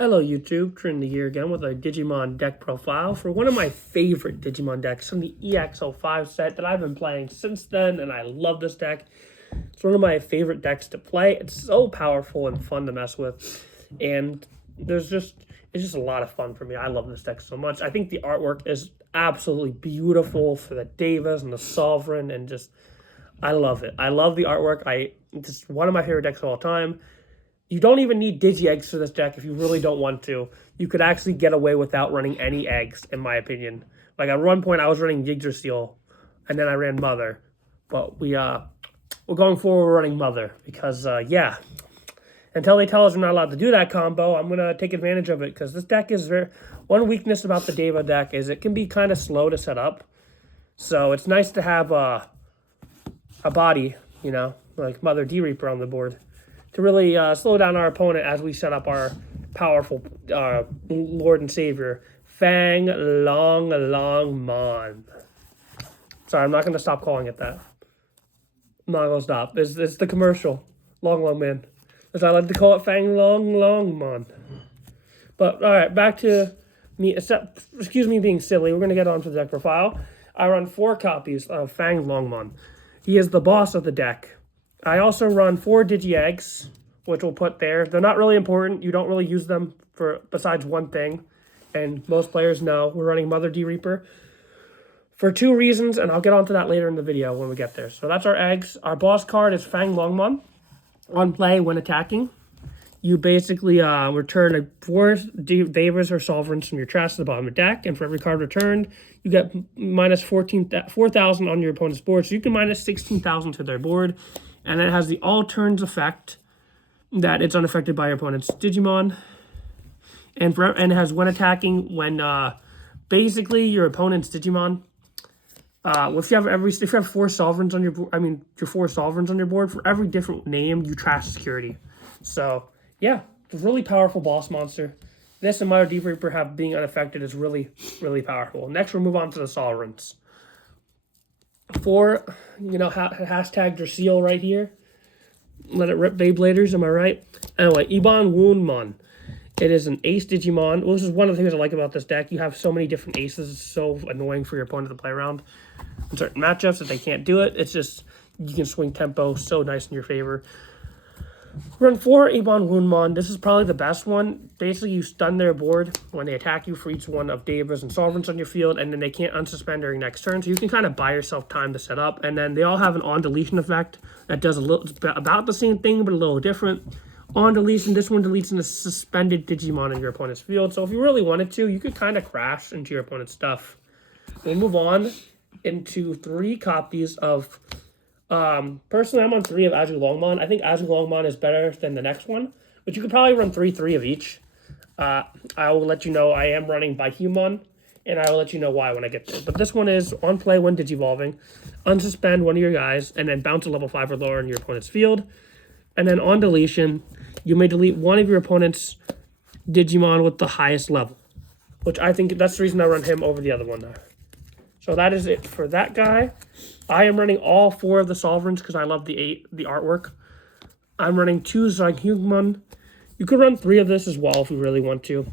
Hello YouTube, Trinity here again with a Digimon deck profile for one of my favorite Digimon decks from the EX05 set that I've been playing since then, and I love this deck. It's one of my favorite decks to play. It's so powerful and fun to mess with, and it's just a lot of fun for me. I love this deck so much. I think the artwork is absolutely beautiful for the Devas and the Sovereign, and I love it. I love the artwork. It's one of my favorite decks of all time. You don't even need Digi-Eggs for this deck if you really don't want to. You could actually get away without running any eggs, in my opinion. Like, at one point, I was running Yggdrasil, and then I ran Mother. But we're going forward, we're running Mother. Because, yeah, until they tell us we're not allowed to do that combo, I'm going to take advantage of it. Because this deck is one weakness about the Deva deck is it can be kind of slow to set up. So it's nice to have a body, you know, like Mother D-Reaper on the board, to really slow down our opponent as we set up our powerful Lord and Savior, FangLongmon. Sorry, I'm not going to stop calling it that. I'm not going to stop. It's the commercial, LongMon. As I like to call it, FangLongmon. But, all right, back to me. Excuse me being silly. We're going to get on to the deck profile. I run 4 copies of FangLongmon. He is the boss of the deck. I also run 4 Digi-Eggs, which we'll put there. They're not really important. You don't really use them for besides one thing. And most players know we're running Mother D-Reaper for 2 reasons, and I'll get onto that later in the video when we get there. So that's our eggs. Our boss card is FangLongmon. On play, when attacking, you basically return 4 Devas or Sovereigns from your trash to the bottom of the deck, and for every card returned, you get minus 4,000 on your opponent's board. So you can minus 16,000 to their board. And it has the all turns effect that it's unaffected by your opponent's Digimon. And it has when attacking, when basically your opponent's Digimon. If you have 4 Sovereigns on your board, your 4 Sovereigns on your board, for every different name, you trash security. So yeah, it's a really powerful boss monster. This and Mother D-Reaper have being unaffected is really, really powerful. Next, we'll move on to the Sovereigns. For, hashtag Drasil right here. Let it rip, Beybladers, am I right? Anyway, FangLongmon. It is an ace Digimon. Well, this is one of the things I like about this deck. You have so many different aces. It's so annoying for your opponent to play around in certain matchups that they can't do it. It's just, you can swing tempo so nice in your favor. Run 4 FangLongmon. This is probably the best one. Basically, you stun their board when they attack you for each one of Devas and Sovereigns on your field, and then they can't unsuspend during next turn. So you can kind of buy yourself time to set up. And then they all have an on-deletion effect that does about the same thing, but a little different. On deletion, this one deletes a suspended Digimon in your opponent's field. So if you really wanted to, you could kind of crash into your opponent's stuff. We'll move on into 3 copies of... personally, I'm on 3 of FangLongmon. I think FangLongmon is better than the next one, but you could probably run 3 of each. I will let you know I am running Digimon, and I will let you know why when I get there. But this one is on play when Digivolving, unsuspend one of your guys, and then bounce a level 5 or lower in your opponent's field. And then on deletion, you may delete one of your opponent's Digimon with the highest level, which I think that's the reason I run him over the other one there. So that is it for that guy. I am running all 4 of the Sovereigns because I love the artwork. I'm running 2 FangLongmon. You could run 3 of this as well if you really want to.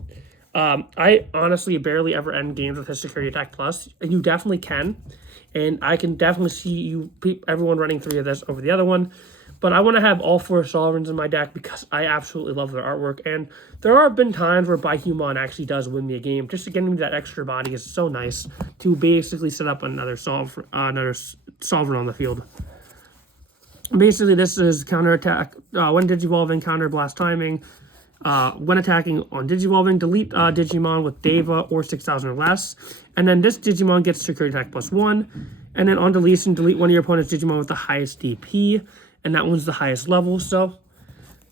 I honestly barely ever end games with his Security Attack Plus, and you definitely can. And I can definitely see everyone running 3 of this over the other one. But I want to have all 4 Sovereigns in my deck because I absolutely love their artwork. And there have been times where FangLongmon actually does win me a game. Just getting me that extra body is so nice to basically set up another Sovereign on the field. Basically, this is counterattack. When Digivolving, counter blast timing. When attacking on Digivolving, delete Digimon with Deva or 6,000 or less. And then this Digimon gets Security Attack +1. And then on deletion, delete one of your opponent's Digimon with the highest DP. And that one's the highest level, so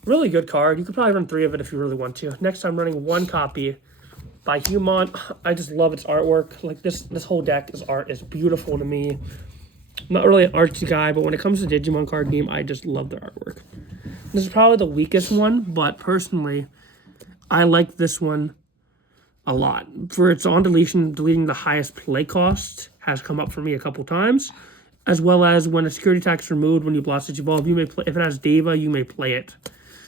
really good card. You could probably run 3 of it if you really want to. Next, I'm running 1 copy FangLongmon. I just love its artwork. Like this whole deck, art is beautiful to me. I'm not really an artsy guy, but when it comes to Digimon card game, I just love their artwork. This is probably the weakest one, but personally, I like this one a lot. For its on deletion, deleting the highest play cost has come up for me a couple times. As well as when a security attack is removed when you blast Digivolve, you may play. If it has Deva, you may play it.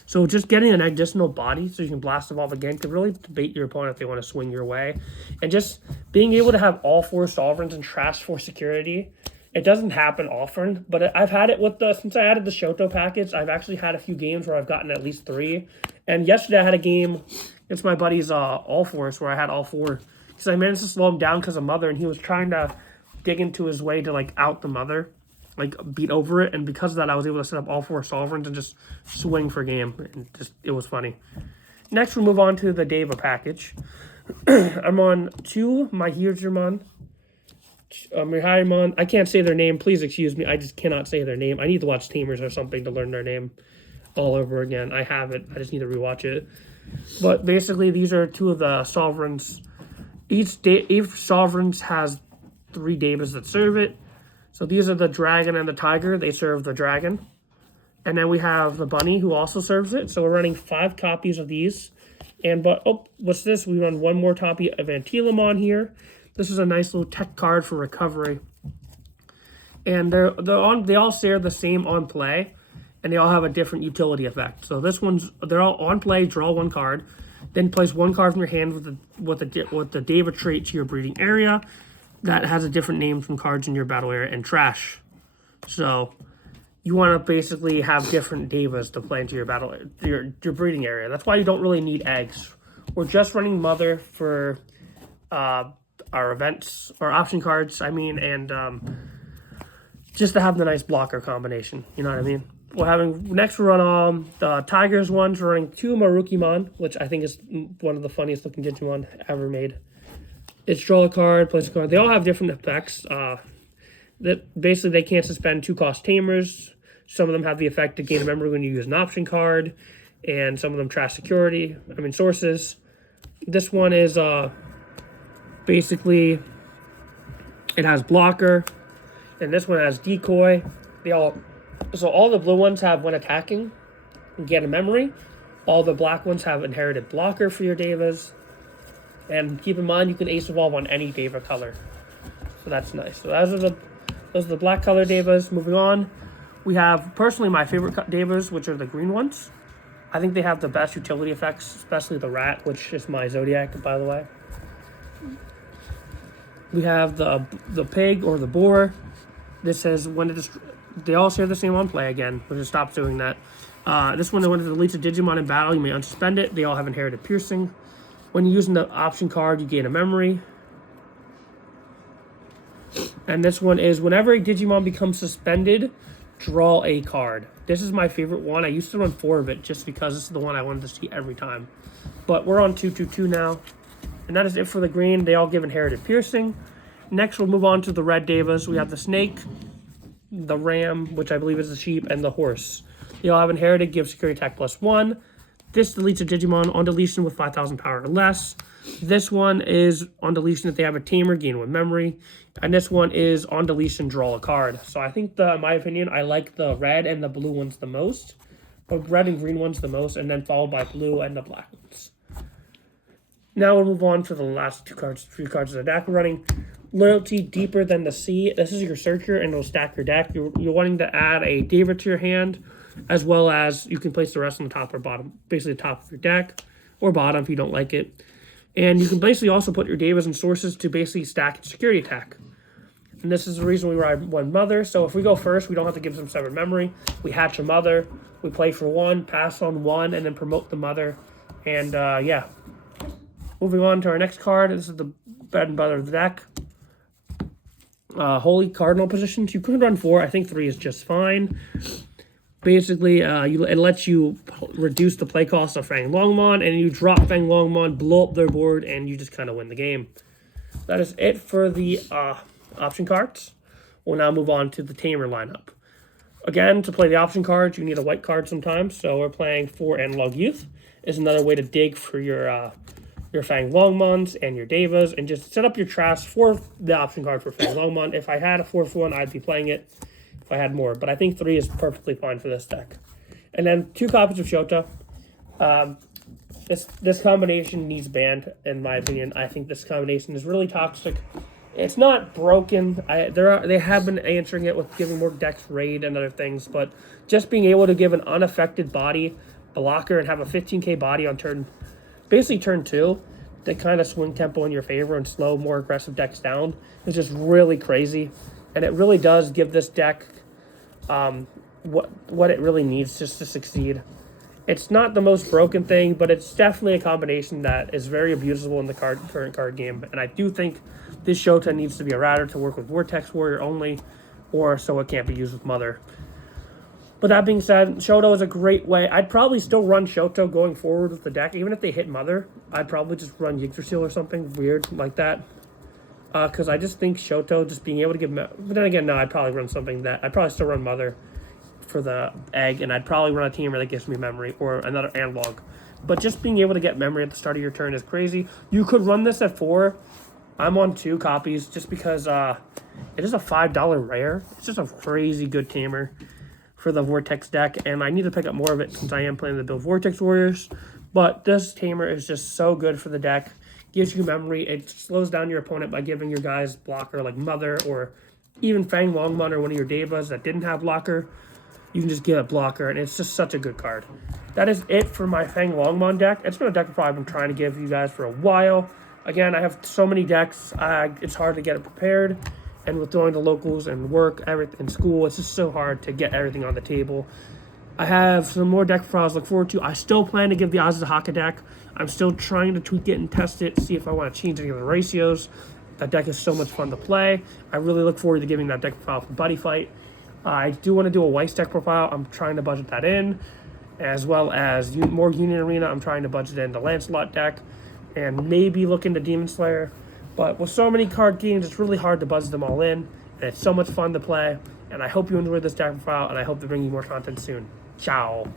So just getting an additional body so you can blast evolve again could really debate your opponent if they want to swing your way. And just being able to have all 4 sovereigns and trash for security, it doesn't happen often, but I've had it with since I added the Shoto package, I've actually had a few games where I've gotten at least 3. And yesterday I had a game against my buddy's All Force where I had all 4. Because I managed to slow him down because of Mother, and he was trying to dig into his way to, like, out the Mother, like, beat over it. And because of that, I was able to set up all 4 sovereigns and just swing for game. And it was funny. Next, we'll move on to the Deva package. I'm on 2 Mahirjamon. Mihaimon. I can't say their name. Please excuse me. I just cannot say their name. I need to watch Tamers or something to learn their name all over again. I have it. I just need to rewatch it. But basically, these are 2 of the sovereigns. Each sovereigns has 3 Devas that serve it. So these are the dragon and the tiger. They serve the dragon. And then we have the bunny who also serves it. So we're running 5 copies of these. What's this? We run 1 more copy of FangLongmon here. This is a nice little tech card for recovery. And they all share the same on play, and they all have a different utility effect. So they're all on play, draw 1 card, then place 1 card from your hand with the Deva trait to your breeding area that has a different name from cards in your battle area, and trash. So you want to basically have different Devas to play into your breeding area. That's why you don't really need eggs. We're just running Mother for our events or option cards, and just to have the nice blocker combination, you know what I mean? Next we run the Tigers ones. We're running 2 Marukimon, which I think is one of the funniest looking Digimon ever made. It's draw a card, place a card. They all have different effects. That basically they can't suspend 2-cost tamers. Some of them have the effect to gain a memory when you use an option card, and some of them trash sources. This one is basically, it has blocker, and this one has decoy. So all the blue ones have when attacking, get a memory. All the black ones have inherited blocker for your Devas. And keep in mind, you can ace evolve on any Deva color. So that's nice. So those are the black color Devas. Moving on, we have personally my favorite Devas, which are the green ones. I think they have the best utility effects, especially the rat, which is my Zodiac, by the way. We have the pig or the boar. This says they all share the same on play again. We'll just stop doing that. This one, when it deletes a Digimon in battle, you may unsuspend it. They all have inherited piercing. When you're using the option card, you gain a memory. And this one is whenever a Digimon becomes suspended, draw a card. This is my favorite one. I used to run 4 of it just because this is the one I wanted to see every time. But we're on 222 now. And that is it for the green. They all give inherited piercing. Next, we'll move on to the red Devas. We have the snake, the ram, which I believe is the sheep, and the horse. They all have inherited, give security attack +1. This deletes a Digimon on deletion with 5,000 power or less. This one is on deletion if they have a tamer, gain 1 memory. And this one is on deletion, draw a card. So I think, in my opinion, I like the red and the blue ones the most. Or red and green ones the most, and then followed by blue and the black ones. Now we'll move on to the last 3 cards of the deck. We're running Loyalty Deeper Than the Sea. This is your searcher, and it'll stack your deck. You're wanting to add a Deva to your hand, as well as you can place the rest on the top or bottom, basically the top of your deck, or bottom if you don't like it. And you can basically also put your Devas and sources to basically stack security attack. And this is the reason we ride 1 Mother. So if we go first, we don't have to give them 7 memory. We hatch a Mother, we play for 1, pass on 1, and then promote the Mother. And yeah. Moving on to our next card. This is the bread and butter of the deck. Holy Cardinal positions. You could run 4. I think 3 is just fine. Basically, it lets you reduce the play cost of FangLongmon, and you drop FangLongmon, blow up their board, and you just kind of win the game. That is it for the option cards. We'll now move on to the Tamer lineup. Again, to play the option cards, you need a white card sometimes, so we're playing 4 Analog Youth. Is another way to dig for your FangLongmons and your Devas, and just set up your trash for the option card for FangLongmon. If I had a 4th one, I'd be playing it if I had more, but I think 3 is perfectly fine for this deck. And then 2 copies of Shota. This combination needs banned, in my opinion. I think this combination is really toxic. It's not broken. They have been answering it with giving more decks raid and other things, but just being able to give an unaffected body blocker and have a 15k body on basically turn 2, to kind of swing tempo in your favor and slow more aggressive decks down. It's just really crazy, and it really does give this deck what it really needs just to succeed. It's not the most broken thing, but it's definitely a combination that is very abusable in the current card game. And I do think this Shota needs to be a router to work with Vortex Warrior only, or so it can't be used with Mother. But that being said, Shoto is a great way. I'd probably still run Shoto going forward with the deck. Even if they hit Mother, I'd probably just run Yggdrasil or something weird like that. Because I just think Shoto just being able to give... But then again, no, I'd probably run something that... I'd probably still run Mother for the egg, and I'd probably run a teamer that gives me memory or another analog. But just being able to get memory at the start of your turn is crazy. You could run this at 4. I'm on 2 copies just because it is a $5 rare. It's just a crazy good tamer for the Vortex deck, and I need to pick up more of it since I am planning to build Vortex Warriors. But this tamer is just so good for the deck. Gives you memory. It slows down your opponent by giving your guys blocker like Mother or even FangLongmon or one of your Devas that didn't have blocker. You can just get a blocker, and it's just such a good card. That is it for my FangLongmon deck. It's been a deck I've been trying to give you guys for a while. Again, I have so many decks, it's hard to get it prepared. And with throwing the locals and work, everything in school, it's just so hard to get everything on the table. I have some more deck profiles to look forward to. I still plan to give the Azahaka deck. I'm still trying to tweak it and test it, see if I want to change any of the ratios. That deck is so much fun to play. I really look forward to giving that deck profile for Buddy Fight. I do want to do a Weiss deck profile. I'm trying to budget that in, as well as more Union Arena. I'm trying to budget in the Lancelot deck, and maybe look into Demon Slayer. But with so many card games, it's really hard to buzz them all in, and it's so much fun to play. And I hope you enjoyed this deck profile, and I hope to bring you more content soon. Ciao.